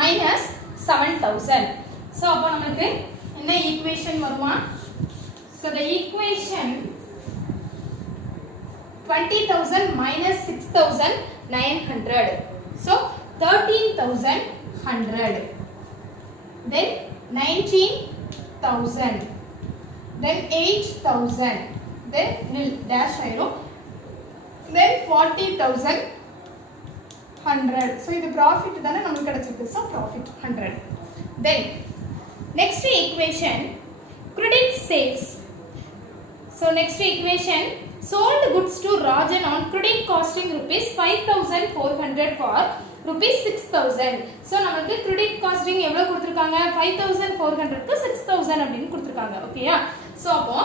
minus 7000. So அப்போ நமக்கு என்ன equation வருமா? So the equation 20,000 minus 6,900. So 13,100. Then 19,000. Then 8,000. Then nil dash आयरो. Then 40,100. So இது profit தானே நமக்கு கிடைச்சிருக்கு. So profit 100. Then next equation credit sales. So next equation sold goods to Rajan on credit costing rupees 5,400 for rupees 6,000. So நமக்கு credit costing எவ்வளவு கொடுத்திருக்காங்க 5,400 க்கு 6,000 அப்படினு கொடுத்திருக்காங்க. ஓகேயா? So அப்போ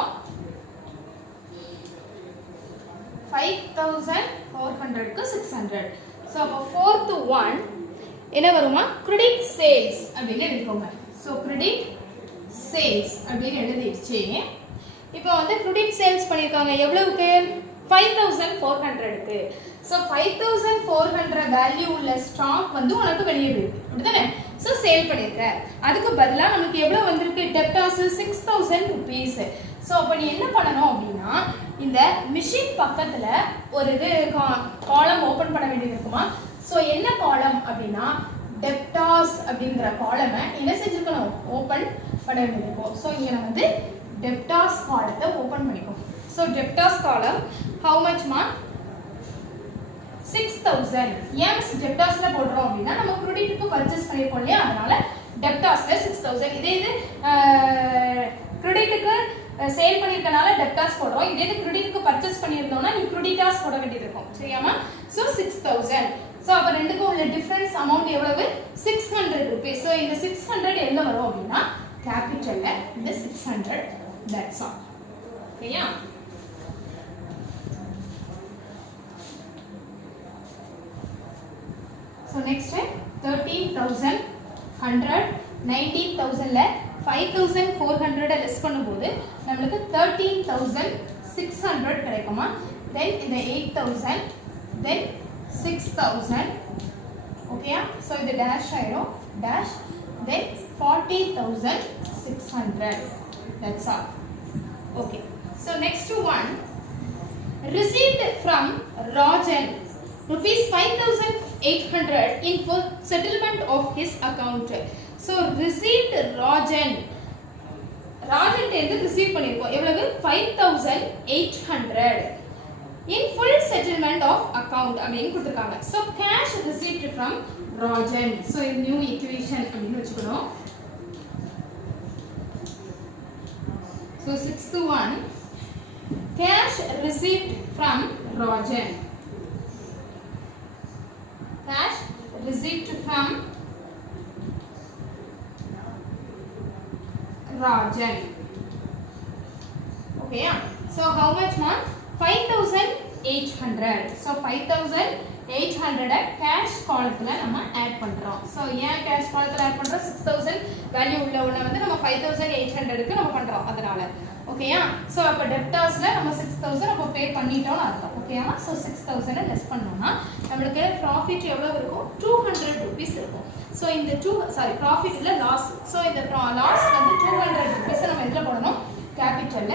5,400 க்கு 600. So அப்போ fourth one என்ன வருமா credit sales அப்படினு எழுதிக்கோங்க. So credit sales அப்படினு எழுதிடுச்சு. இப்போ வந்து credit sales பண்ணிருக்காங்க எவ்வளவுக்கு 5,400 க்கு. So 5,400 வேல்யூ உள்ள ஸ்டாக் வந்து உனக்கு வெளியே இருக்கு. அப்படிதானே? So சேல் பண்ணிருக்க. அதுக்கு பதிலா நமக்கு எவ்வளவு வந்திருக்கு டெப்டாஸ் 6,000 rupees. So அப்ப நீ என்ன பண்ணனும் அப்படினா இந்த மெஷின் பக்கத்துல ஒரு இது காலம் ஓபன் பண்ண வேண்டியது இருக்குமா? So என்ன காலம் அப்படினா டெப்டாஸ் அப்படிங்கற காலமை என்ன செஞ்சிருக்கணும் ஓபன் பண்ண வேண்டியது இருக்கும். So இங்க நான் வந்து debtors column open பண்ணிக்கோ. So debtors column how much ma 6,000. ஏன் debtors ல போடுறோம் அப்படினா நம்ம credit க்கு purchase பண்ணிருக்கோம் இல்லையா அதனால debtors ல 6,000. இதே இது credit க்கு சேல் பண்ணிருக்கனால debtors போடுறோம். இதே இது credit க்கு purchase பண்ணிருந்தோம்னா நீ creditors போட வேண்டியது இருக்கும். சரியாமா? So 6,000. So அப்ப ரெண்டுக்கும் உள்ள டிஃபரன்ஸ் அமௌண்ட் எவ்வளவு 600 rupees. So இந்த 600 எங்க வரும் அப்படினா கேபிட்டல்ல இந்த 600. That's all. Okay, yeah. So next 13,100 19,000 ல 5,400 less பண்ணும்போது நமக்கு 13,600 கிடைக்குமா. Then இந்த 8,000 then 6,000. Okay, yeah. So இது dash ஆயிரும் dash then 40,600. That's all. Okay. So next one received from Rajan rupees 5,800 in full settlement of his account. So received Rajan receive பண்ணிருக்கோம் எவ்வளவு 5,800 in full settlement of account அப்படினு கொடுத்திருக்காங்க. So cash received from Rajan. So in new equation அப்படினு வெச்சுக்கணும். So sixth one cash received from Rajan. Cash received from Rajan. Okay, yeah. So how much ma 5,800. So 5,800 cash column நம்ம add பண்றோம். So ஏன் cash column add பண்றோம் 6,000 value உள்ள வந்து நம்ம 5,800 க்கு நம்ம பண்றோம் அதனால. ஓகேயா? So அப்ப debtors ல நம்ம 6,000 அப்ப பே பண்ணிட்டோம்னு அர்த்தம். ஓகேயா? So 6,000 லெஸ் பண்ணோம்னா நமக்கு profit எவ்வளவு இருக்கும் 200 rupees இருக்கும். So இந்த profit இல்ல loss. So இந்த loss வந்து 200 rupees நம்ம எதுல போடணும் கேபிட்டல்ல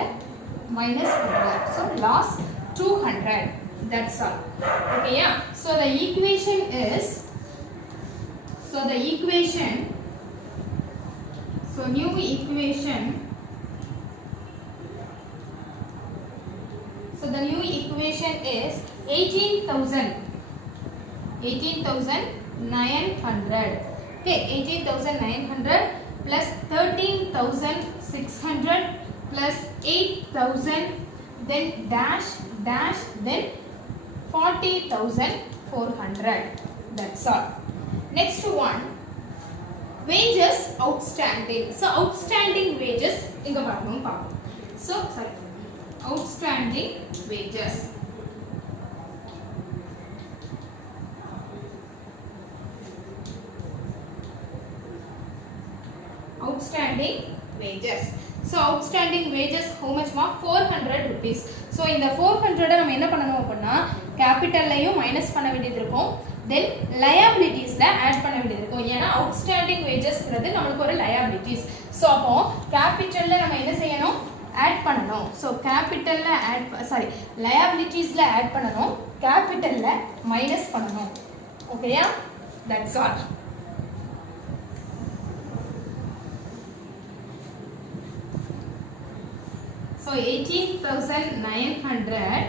மைனஸ் பண்றோம். So loss 200. That's all. Okay, yeah. So the equation is new equation. So the new equation is 18,900. Okay, 18,900 plus 13,600 plus 8,000 then dash then 40,400. That's all. Next one wages outstanding. So outstanding wages inga paakkom. So outstanding wages. Outstanding wages. So outstanding wages how much ma 400 rupees. So இந்த 400 நம்ம என்ன பண்ணனும் அப்படினா கேபிட்டல்லையும் minus பண்ண வேண்டியது இருக்கும். Then liabilities ல add பண்ண வேண்டியது இருக்கும். ஏன்னா அவுட்ஸ்டாண்டிங் வேஜஸ்ங்கிறது நமக்கு ஒரு லயபிலிட்டிஸ். ஸோ அப்போ கேபிட்டலில் நம்ம என்ன செய்யணும், ஆட் பண்ணணும். ஸோ கேபிட்டலில் லயபிலிட்டிஸில் ஆட் பண்ணணும், கேபிட்டலில் மைனஸ் பண்ணணும். ஓகேயா, தட்ஸ் ஆல். So 18,900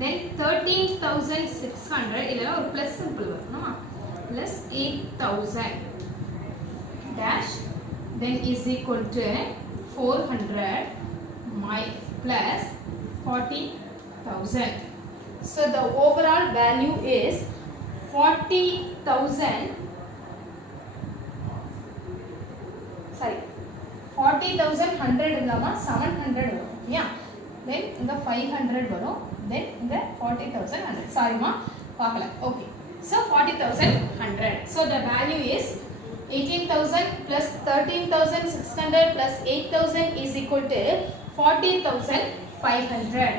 then 13,600 இதெல்லாம் ஒரு plus simple வரணுமா, plus 8,000 dash then is equal to 400 plus 40,000. So the overall value is 40,100 இருந்தாமா 700 வரும். Yeah, then இந்த 500 வரும், then இந்த 40,100. சாரிமா பார்க்கல. Okay, so 40,100. So the value is 18,000 plus 13,600 plus 8,000 is equal to 40,500.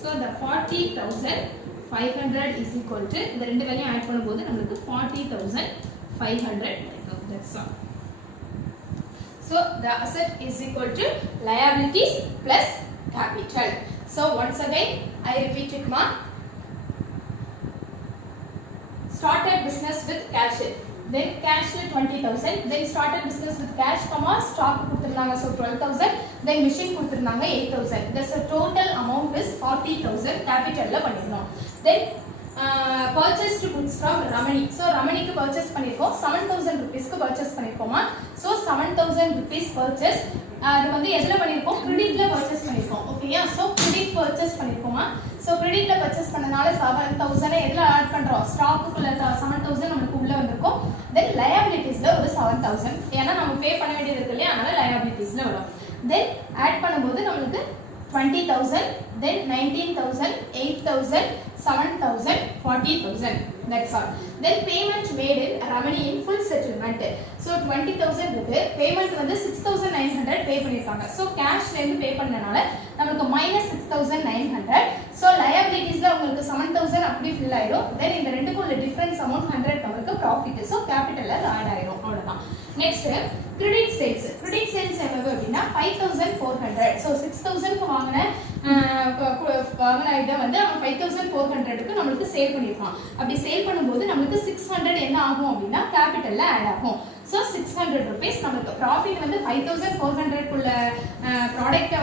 So the 40,500 is equal to இந்த ரெண்டு வேலையும் add பண்ணும்போது நமக்கு 40,500 கிடைக்கும். That's all. So the asset is equal to liabilities plus capital. So once again I repeat it ma. Started business with cash, then cash 20,000, then started business with cash, stock கொடுத்திருந்தாங்க, so 12,000, then machine கொடுத்திருந்தாங்க 8,000. Thus the total amount is 40,000 capitalல பண்ணிருந்தோம். Then purchased goods from Ramani. So Ramani க்கு purchase பண்ணிருக்கோம், 7,000 rupees க்கு purchase பண்ணிருக்கோமா. So 7,000 rupees purchase அது வந்து எதுல பண்ணிருக்கோம், கிரெடிட்ல purchase பண்ணிருக்கோம். ஓகேயா, so credit purchase பண்ணிருக்கோமா. So creditல purchase பண்ணனால 7,000 எதுல ஆட் பண்றோம், ஸ்டாக்குக்குள்ள 7,000 நமக்கு உள்ள வந்திருக்கும். then liabilitiesல ஒரு 7,000 ஏன்னா நம்ம பே பண்ண வேண்டியது இருக்கு இல்லையா, அதனால liabilitiesல வரும். then ஆட் பண்ணும்போது நமக்கு 20,000, then 19,000, 8,000, 7,000, 40,000. That's all. Then payment made in Ramani in full settlement. So 20,000 இருக்கு, payment வந்து 6,900 pay பண்ணிருக்காங்க. So cashல இருந்து pay பண்ணனால நமக்கு minus 6,900. So liabilitiesல உங்களுக்கு 7,000 அப்படி fill ஆயிடும். Then இந்த ரெண்டுக்கும் உள்ள difference amount 100 நமக்கு profit. So capitalல add ஆயிடும். அவ்வளவுதான். Next credit sales. Credit sales எவ்வளவு அப்படின்னா 5,400. So 6,000 க்கு வாங்குன ஐட்டம் வந்து நம்ம 5,400 க்கு நமக்கு சேல் பண்ணிருக்கோம். அப்படி சேல் பண்ணும்போது நமக்கு 600 என்ன ஆகும் அப்படின்னா கேபிட்டல்ல ஆட் ஆகும். So 600 rupees நமக்கு profit வந்து 5,400 குள்ள ப்ராடக்ட்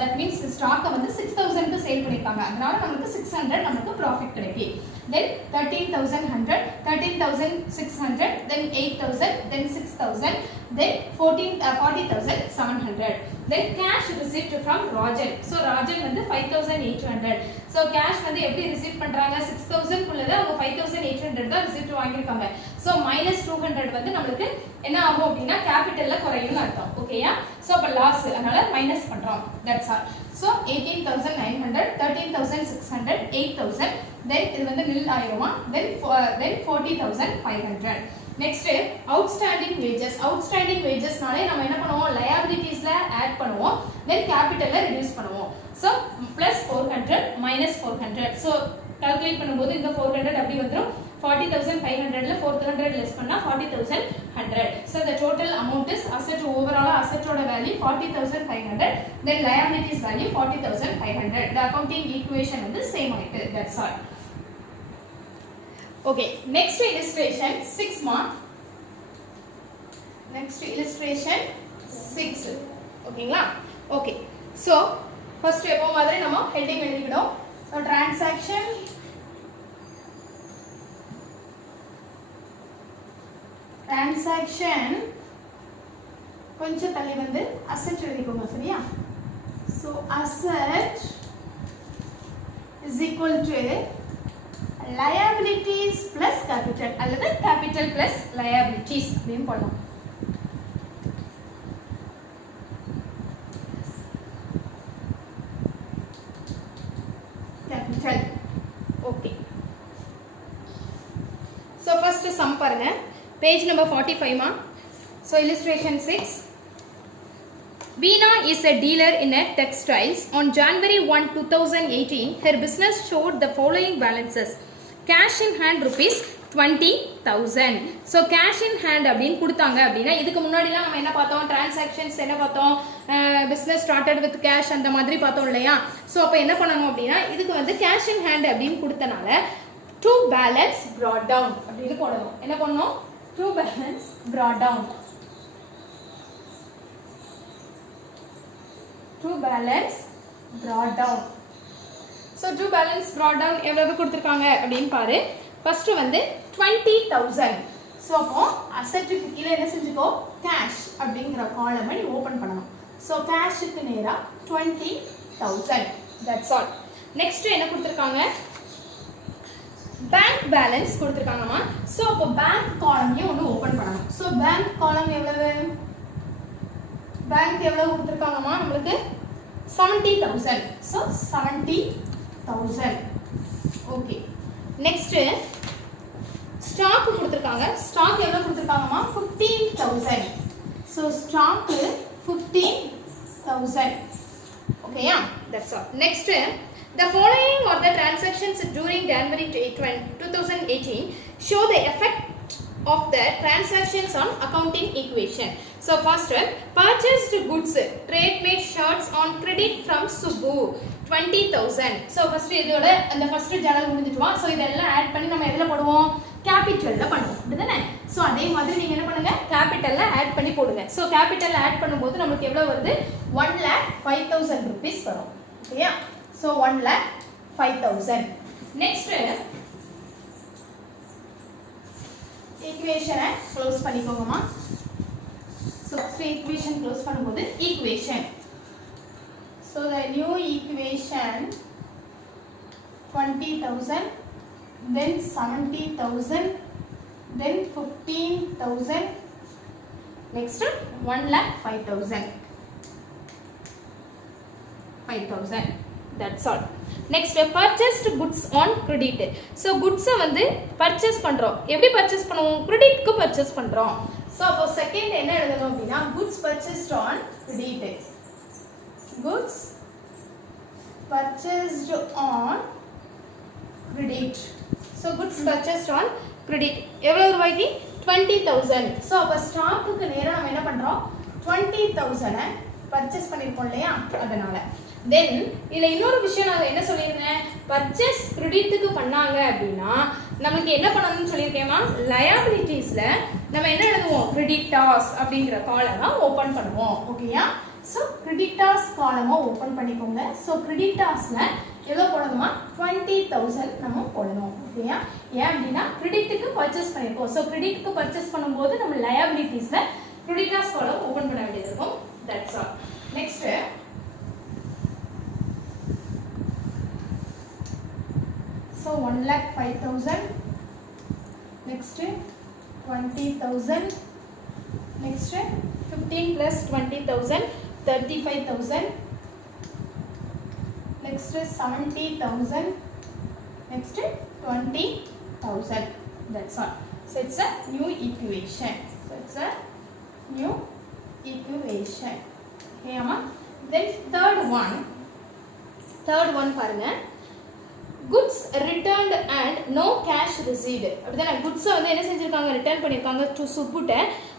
that means ஸ்டாக்க வந்து 6,000 க்கு சேல் பண்ணிருக்காங்க, அதனால நமக்கு 600 நமக்கு profit கிடைக்கும். Then 13,100, 13,600, then 8,000, then 6,000, then 40,700. Then cash received from Rajan. So Rajan வந்து 5,800. So cash வந்து எப்படி ரிசீவ் பண்றாங்க, 6,000 குள்ளத அவங்க 5,800 தான் ரிசீப்ட் வாங்கிருக்காங்க. So minus 200 வந்து நமக்கு என்ன ஆகும் அப்படினா கேபிட்டல்ல குறையும்னு அர்த்தம். ஓகேயா, சோ அப்ப லாஸ், அதனால மைனஸ் பண்றோம். That's all. So 18,900, 13,600, 8,000, then இது வந்து nil ஆயிடுமா, then 40,500. Next outstanding wages. Outstanding wages நாலே நம்ம என்ன பண்ணுவோம், liabilitiesல add பண்ணுவோம், then capitalல reduce பண்ணுவோம். So plus 400 minus 400. So calculate பண்ணும்போது இந்த 400 அப்படி வந்துரும். 40,500ல 400 less பண்ணா 40,100. So the total amount is asset, overall asset ஓட value 40,500, then liabilities value 40,500. The accounting equation வந்து same ஆயிட்டு. That's all. Okay, next illustration 6 mark. Next illustration 6. ஓகேங்களா? Okay. So first எப்போ மாதிரி நம்ம heading எழுதிக்கணும். So transaction கொஞ்சம் தள்ளி வந்து asset எழுதிக்கோங்க, சரியா? So asset is equal to liabilities plus capital அல்லது capital plus liabilities அப்படினு போடலாம். capital. Okay. So first sum பாருங்க, page number 45 ma. So illustration 6. Veena is a dealer in a textiles. On January 1, 2018, her business showed the following balances: cash in hand rupees 20,000. So cash in hand அப்படின்னு கொடுத்தாங்க அப்படின்னா இதுக்கு முன்னாடிலாம் நம்ம என்ன பார்த்தோம், transactions என்ன பார்த்தோம், பிஸ்னஸ் ஸ்டார்டட் வித் கேஷ் அந்த மாதிரி பார்த்தோம் இல்லையா. ஸோ அப்போ என்ன பண்ணணும் அப்படின்னா இதுக்கு வந்து கேஷ் இன் ஹேண்ட் அப்படின்னு கொடுத்தனால டு பேலன்ஸ் brought down அப்படின்னு போடணும். என்ன பண்ணணும், to balance brought down. To balance brought down. So to balance brought down எவ்வளவு கொடுத்துருக்காங்க அப்படின்னு பாரு. ஃபர்ஸ்ட் வந்து 20,000. ஸோ அப்போ அசெட்டுக்கு கீழே என்ன செஞ்சுக்கோ, கேஷ் அப்படிங்கிற காலமை நீ ஓப்பன் பண்ணணும். ஸோ கேஷுக்கு நேராக 20,000. That's all. நெக்ஸ்ட் என்ன கொடுத்துருக்காங்க, பேங்க் பேலன்ஸ் கொடுத்துருக்காங்கம்மா. ஸோ அப்போ பேங்க் காலமையும் ஒன்று ஓப்பன் பண்ணணும். ஸோ பேங்க் காலம் எவ்வளவு, பேங்க் எவ்வளவு கொடுத்துருக்காங்கம்மா நம்மளுக்கு 70,000. ஸோ 70,000. ஓகே. நெக்ஸ்ட் ஸ்டாக் கொடுத்துருக்காங்க. ஸ்டாக் எவ்வளவு கொடுத்துருக்காங்கம்மா 15,000. So stock 15,000. ஓகேயா, that's all. Next the following are the transactions during January 2018 show the effect of the transactions on accounting equation. So first one, purchased goods, trade made shirts on credit from Subbu 20,000. So first இதோட அந்த first journal முடிஞ்சிடுவா. So இதெல்லாம் add பண்ணி நம்ம எதில் போடுவோம், கேபிட்டல்ல பண்ணுவோம் அப்படிதானே. So அதே மாதிரி நீங்கள் என்ன பண்ணுங்க, கேபிட்டல்ல ஆட் பண்ணி போடுங்க. ஸோ கேபிட்டல்ல ஆட் பண்ணும்போது நமக்கு எவ்வளோ வருது, 1,05,000 rupees வரும். ஓகேயா. So 1,05,000. Next equation close பண்ணிக்கோங்கம்மா. So equation close பண்ணும்போது equation. So the new equation 20,000, then 70,000, then 15,000. Next 1,05,000. 5,000. That's all. Next, purchased goods on credit. So goods வந்து purchase பண்றோம். எப்படி purchase பண்ணுவோம், credit க்கு purchase பண்றோம். So அப்போ second என்ன எழுதணும் அப்படின்னா goods purchased on credit. Goods purchased on credit. So goods purchased on credit எவ்வளவு ரூபாய்க்கு 20,000. So அப்போ ஸ்டாக்குக்கு நேரா நம்ம என்ன பண்றோம், 20,000 purchase பண்ணிருக்கோம் இல்லையா, அதனால. தென் இதில் இன்னொரு விஷயம் நான் என்ன சொல்லியிருந்தேன், பர்ச்சேஸ் கிரெடிட்டுக்கு பண்ணாங்க அப்படின்னா நம்மளுக்கு என்ன பண்ணணும்னு சொல்லியிருக்கேமா, லயபிலிட்டிஸில் நம்ம என்ன எழுதுவோம், கிரெடிட்டாஸ் அப்படிங்கிற காலமா ஓப்பன் பண்ணுவோம். ஓகேயா. ஸோ கிரெடிட்டாஸ் காலமா ஓப்பன் பண்ணிக்கோங்க. ஸோ கிரெடிட்டாஸில் எவ்வளோ போடணுமா, 20,000 நம்ம போடணும். ஓகேயா. ஏன் அப்படின்னா கிரெடிட்டுக்கு பர்ச்சேஸ் பண்ணியிருக்கோம். ஸோ கிரெடிட்டுக்கு பர்ச்சேஸ் பண்ணும்போது நம்ம லயபிலிட்டிஸில் கிரெடிட்டாஸ் காலம் ஓப்பன் பண்ண வேண்டியது இருக்கும். That's all. Next so 1,05,000. Next 20,000. Next 15 plus 20,000 35,000. Next 70,000. Next 20,000. That's all. So it's a new equation. So it's a new equation. Okay, amma. Then third one பாருங்க, goods returned and no cash received. அப்படிதானே, goods வந்து என்ன செஞ்சிருக்காங்க, return பண்ணிருக்காங்க to Subbuட்ட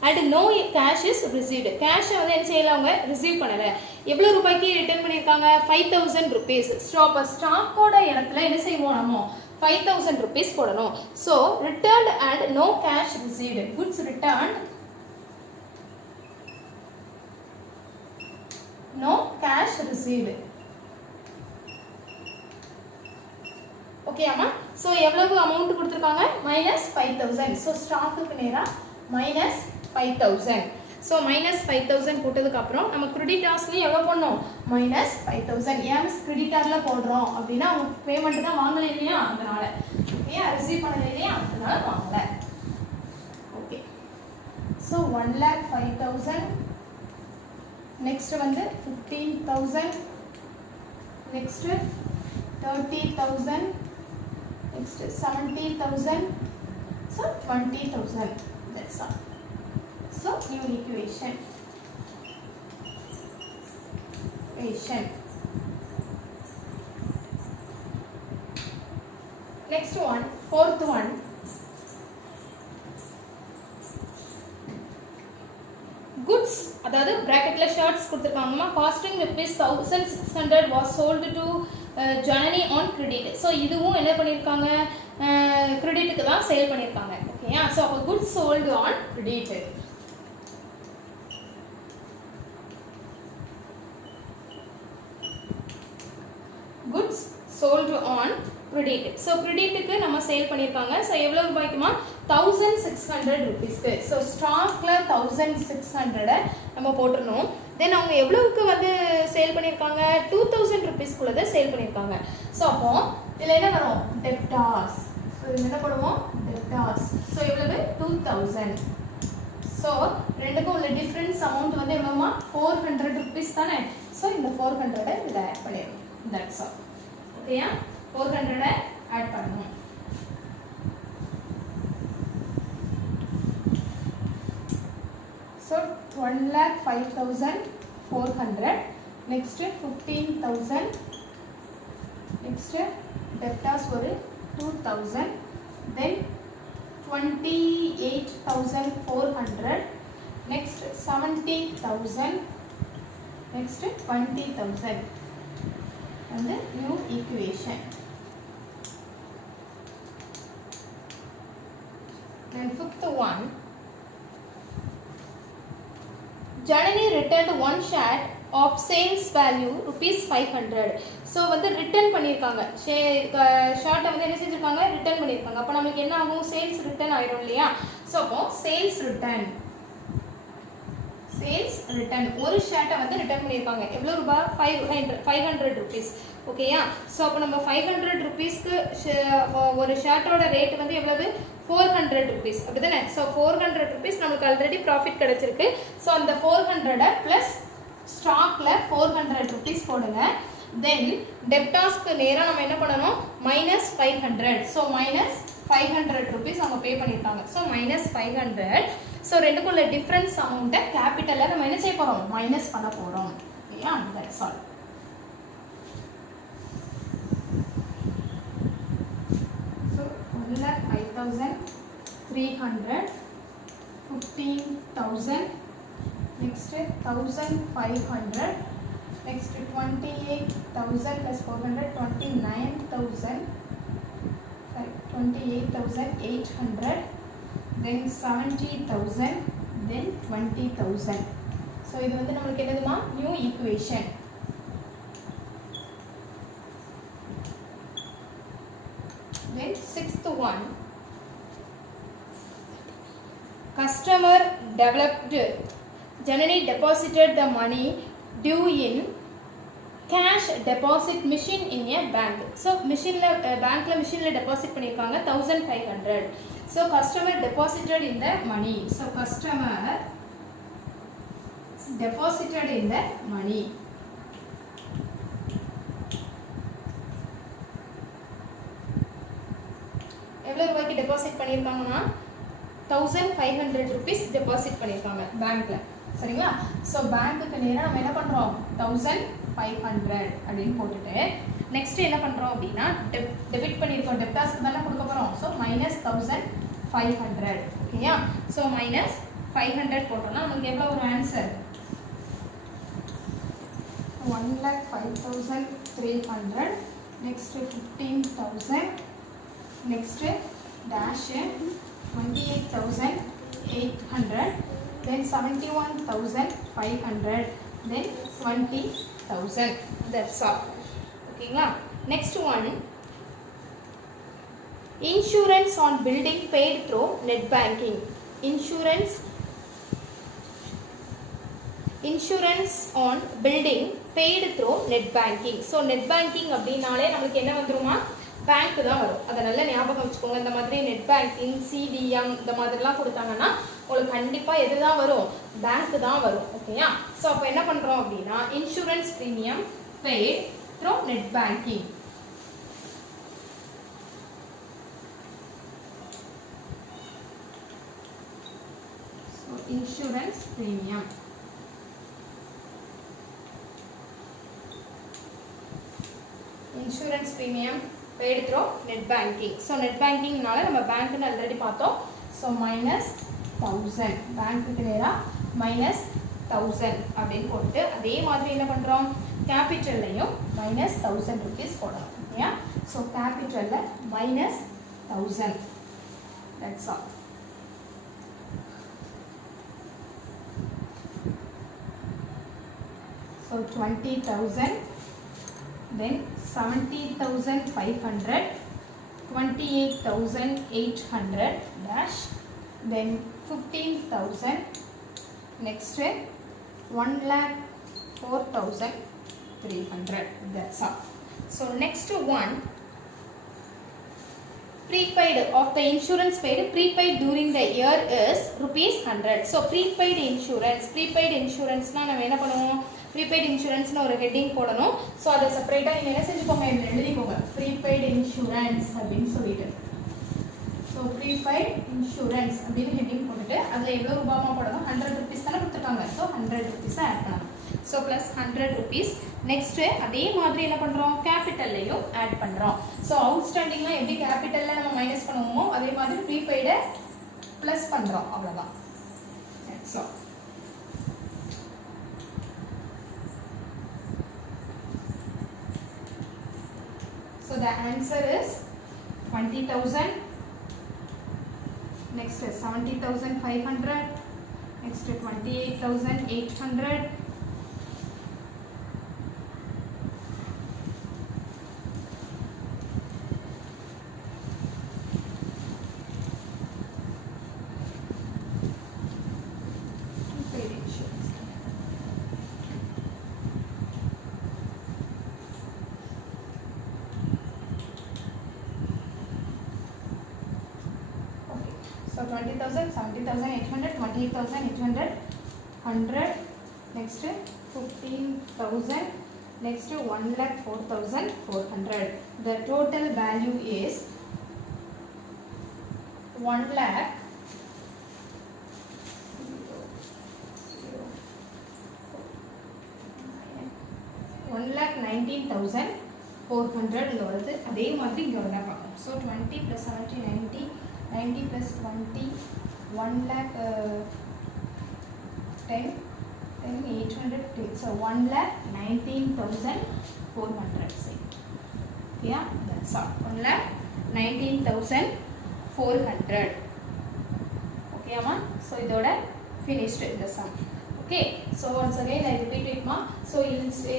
and no cash is received. cash வந்து என்ன செய்யல, அவங்க ரிசீவ் பண்ணல. எவ்வளவு ரூபாய்க்கு ரிட்டர்ன் பண்ணிருக்காங்க, 5,000 rupees. ஸோ அப்போ ஸ்டாக்கோட இடத்துல என்ன செய்வோம், நம்ம 5,000 rupees போடணும். So returned and no cash received. goods returned, no cash received. Okay அம்மா. ஸோ எவ்வளவு அமௌண்ட் கொடுத்துருக்காங்க, -5,000. ஸோ ஸ்டாக்குக்கு நேராக -5,000. ஸோ -5,000 போட்டதுக்கப்புறம் நம்ம கிரெடிட்டார்ஸ்லேயும் எவ்வளோ போடணும், -5,000. ஏன் கிரெடிட்டாரில் போடுறோம் அப்படின்னா அவங்க பேமெண்ட் தான் வாங்கலை இல்லையா, அதனால. ஏன் ரிசீவ் பண்ணலை இல்லையா, அதனால வாங்கலை. ஓகே. ஸோ 1,05,000. நெக்ஸ்ட் வந்து 15,000. Next 30,000. Next 70,000. So 20,000. That's all. So new equation. Next one, fourth one. goods அதாவது bracketல shirts கொடுத்திருக்காங்கமா costing rupees 1600 was sold to Janani on credit. So இதுவும் என்ன பண்ணிருக்காங்க கிரெடிட்க்கு தான் சேல் பண்ணிருக்காங்க. ஓகேயா? சோ அப்ப goods sold on credit. goods sold on credit. So credit க்கு நம்ம சேல் பண்ணிருக்காங்க. சோ எவ்வளவு ரூபாய்க்குமா 1600 ரூபீஸ்க்கு. சோ ஸ்டாக்ல 1600 நம்ம போட்டுறணும். தென் அவங்க எவ்வளவுக்கு வந்து சேல் பண்ணிருக்காங்க 2000 ரூபீஸ் குள்ள தான் சேல் பண்ணிருக்காங்க. சோ அப்போ இதுல என்ன வரும் debtors. சோ இது என்ன பண்ணுவோம் debtors. சோ எவ்வளவு 2000. சோ ரெண்டுக்கும் உள்ள டிஃபரன்ஸ் அமௌண்ட் வந்து எவ்வளவுமா 400 ரூபீஸ் தானே. சோ இந்த 400 இத ஆட் பண்ணிரணும். That's all. ஓகேயா 400 ஆட் பண்ணனும். So 1,05,400. Next 15,000. Next debtors ஒரு 2,000. Then 28,400. Next 70,000. Next 20,000. And the new equation. And fifth one, Janani returned one share of sales value rupees 500. So வந்து return பண்ணிருக்காங்க. ஷார்ட்டை வந்து என்ன செஞ்சிருக்காங்க ரிட்டர்ன் பண்ணிருக்காங்க. அப்ப நமக்கு என்ன ஆகும் சேல்ஸ் ரிட்டர்ன் ஆயிடும் இல்லையா. சோ அப்போ சேல்ஸ் ரிட்டர்ன் ஒரு ஷர்ட்டை வந்து ரிட்டர்ன் பண்ணிருக்காங்க. எவ்வளவு ரூபாய் 500 ரூபீஸ். ஓகேயா சோ அப்ப நம்ம 500 ரூபீஸ்க்கு ஒரு ஷர்ட்டோட ரேட் வந்து எவ்வளவு 400 ரூபீஸ் அப்படிதானே. சோ 400 ரூபீஸ் நமக்கு ஆல்ரெடி ப்ராஃபிட் கிடைச்சிருக்கு. சோ அந்த 400 பிளஸ் ஸ்டாக்ல 400 ரூபீஸ் போடுங்க. தென் டெப்டாஸ்க்கு நேரா நம்ம என்ன பண்ணனும் -500. சோ -500 ரூபீஸ் அவங்க பே பண்ணிருக்காங்க. சோ -500. சோ ரெண்டுக்குள்ள டிஃபரன்ஸ் அமௌண்ட்டை கேபிட்டல்ல நம்ம என்ன செய்ய போறோம் மைனஸ் பண்ண போறோம். ஓகேயா that's all. So 1,05,300. 15,000. Next 1,500. Next 28,000 plus 400 29,000. Sorry 28,800. Then 70,000. Then 20,000. So இது வந்து நமக்கு என்னதுமா new equation. Then sixth one, customer developed Janani deposited the money due in cash deposit machine in a bank. So machine la bankla machine la deposit பண்ணிருக்காங்க 1500. So customer deposited in the money. So customer deposited in the money. எவ்வளவு ரூபாய்க்கு deposit பண்ணிருக்காங்கன்னா 1500 rupees deposit பண்ணிருக்காங்க பேங்க்ல. சரிங்களா. So பேங்க்குக்கு நேரா நம்ம என்ன பண்றோம் 1500 அப்படினு போட்டுட்டு நெக்ஸ்ட் என்ன பண்றோம் அப்படினா டெபிட் பண்ணிருக்கோம் டெப்டாஸ்க்கு தான கொடுக்க போறோம். சோ -1500. ஓகேயா. சோ -500 போட்டோம்னா நமக்கு எவ்வளவு ஒரு answer 1,05,300. next 15,000. next dash 28,800. then 71,500. then 20,000. that's all. ஓகேங்களா. next one, insurance on building paid through net banking. insurance on building paid through net banking. so net banking அப்படினாலே நமக்கு என்ன வந்துருமா பேங்க் தான் வரும். அத நல்லா ஞாபகம் வச்சுக்கோங்க. இந்த மாதிரி நெட் பேங்கிங் சிடிஎம் இந்த மாதிரிலாம் கொடுத்தாங்கன்னா உங்களுக்கு கண்டிப்பா எதுதான் வரும் பேங்க் தான் வரும். ஓகேயா. சோ அப்ப என்ன பண்றோம் அப்படினா insurance premium paid through net banking. so insurance premium paid through net banking. so net banking நால நம்ம பேங்க்னு ஆல்ரெடி பார்த்தோம். so -1000 பேங்க்குக்கு நேரா -1000 1000 அப்படின்னு போட்டு அதே மாதிரி என்ன பண்ணுறோம் கேபிட்டல்லையும் minus 1000 rupees போடணும் ஓகேயா so கேபிட்டலில் minus 1000 that's all. So 20,000, then 70,500, 28,800 dash, then 15,000, next 1,04,300. That's all. So next one, prepaid of the insurance paid prepaid during the year is rupees 100. So prepaid insurance na நம்ம என்ன பண்ணுவோம் prepaid insurance னு ஒரு heading போடணும் so அத செப்பரேட்டா நீங்க என்ன செஞ்சுக்கோங்க இதுல எழுதிக்கோங்க prepaid insurance அப்படினு சொல்லிட்டு சோ prepaid insurance அப்படினு ஹெட்டிங் போட்டுட்டு அதுல எவ்வளவு ரூபாய்மா போடணும் 100 rupees தான கொடுத்திருக்காங்க சோ 100 rupees ஆட் பண்ணலாம் சோ plus 100 rupees நெக்ஸ்ட் அதே மாதிரி என்ன பண்றோம் கேபிட்டல்லையும் ஆட் பண்றோம் சோ அவுட்ஸ்டாண்டிங்ல எப்படி கேபிட்டல்ல நம்ம மைனஸ் பண்ணுவோமோ அதே மாதிரி prepaid பிளஸ் பண்றோம் அவ்வளவுதான் that's all. So the answer is 20,000, next is 70,500, next 28,800, so 20,000, 70,800, 28,800, 100, next 15,000, next 1,04,400. The total value is 1,19,400 இங்க வருது அதே மாதிரி இங்க வந்தா பார்க்கணும் so 20 plus 70 90 plus 20 1 lakh 10 800 so 1,19,400 say yeah that's all 1,19,400 okay amma so idoda finished the sum okay so once again I repeat it ma so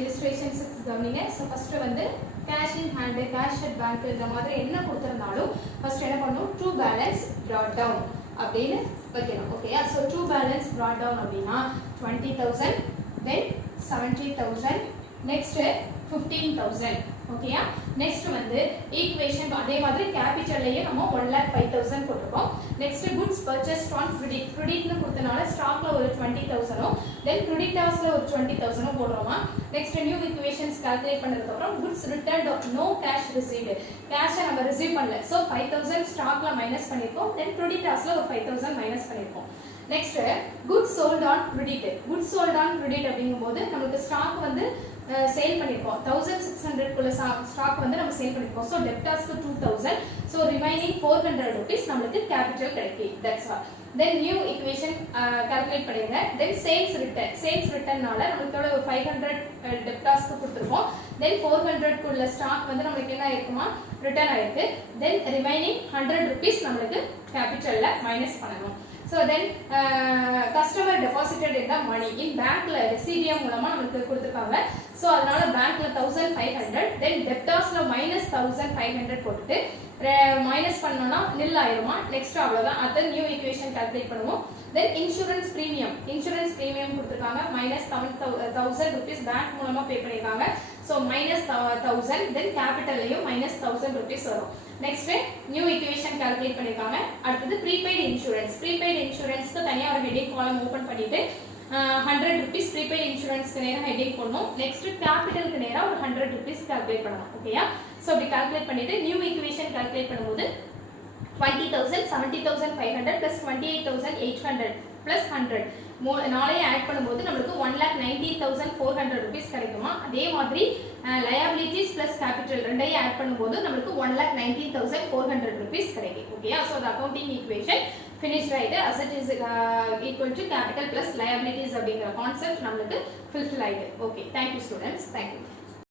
illustration 6 கவனிங்க so first வந்து cash in hand cash at bank இந்த மாதிரி என்ன கொடுத்திருந்தாலும் first என்ன பண்ணனும் true balance brought down அப்படினு வைக்கணும் ஓகேயா so true balance brought down அப்படினா 20,000 then 70,000 next 15,000 ஓகேயா next வந்து equation அதே மாதிரி கேபிட்டல்லையே நம்ம 1,05,000 போட்டுறோம் next goods purchased on credit னு கொடுத்தனால ஸ்டாக்ல ஒரு 20,000 then creditors-ல ஒரு 20,000 போடுறோமா next new equations calculate பண்ணதுக்கு அப்புறம் goods returned of no cash received cash நம்ம ரிசீவ் பண்ணல so 5,000 ஸ்டாக்ல மைனஸ் பண்ணிருக்கோம் then creditors-ல ஒரு 5,000 மைனஸ் பண்ணிருக்கோம் next goods sold on credit அப்படிங்கும்போது நமக்கு ஸ்டாக் வந்து சேல் பண்ணிருக்கோம் 1600 குள்ள ஸ்டாக் வந்து நம்ம சேல் பண்ணிருக்கோம் so debtors க்கு 2000 so remaining 400 rupees நமக்கு கேபிட்டல் கிடைக்கும் that's all then new equation calculate பண்ணிருங்க then sales returnனால நமக்கு ஒரு 500 debtors க்கு கொடுத்திருக்கோம் then 400 குள்ள ஸ்டாக் வந்து நமக்கு என்ன ஆயிருக்குமா ரிட்டர்ன் ஆயிருக்கு then remaining 100 rupees நமக்கு கேபிட்டல்ல மைனஸ் பண்ணனும் so then customer deposited in the money in bankல CDM மூலமா நமக்கு கொடுத்திருக்காங்க so அதனால bankல 1500 then debtorsல -1500 போட்டுட்டு மைனஸ் பண்ணோம்னா nil ஆயிருமா next அவ்வளவுதான் அத நியூ ஈக்குவேஷன் கால்குலேட் பண்ணுவோம் then insurance premium கொடுத்திருக்காங்க -1000 rupees bank மூலமா பே பண்ணிருக்காங்க so -1000 then capitalலையும் -1000 rupees வரும் next new equation calculate பண்ணிருக்காங்க அடுத்து prepaid insurance க்கு தனியா ஒரு heading column open பண்ணிட்டு 100 rupees prepaid insurance க்கு நேரா heading போடணும் next capital க்கு நேரா ஒரு 100 rupees calculate பண்ணனும் ஓகேயா சோ இப்படி calculate பண்ணிட்டு new equation calculate பண்ணும்போது 20,000 70,500 plus 28,800 plus 100 நாளையே ஆட் பண்ணும்போது நமக்கு 1,19,400 rupees கிடைக்குமா அதே மாதிரி liabilities plus capital ரெண்டையும் ஆட் பண்ணும்போது நமக்கு 1,19,400 rupees கிடைக்கும் ஓகேயா so the accounting equation finished ஆயிட்டு asset is equal to capital plus liabilities அப்படிங்கிற கான்செப்ட் நம்மளுக்கு ஃபுல்ஃபில் ஆயிட்டு. Okay, thank you students, thank you.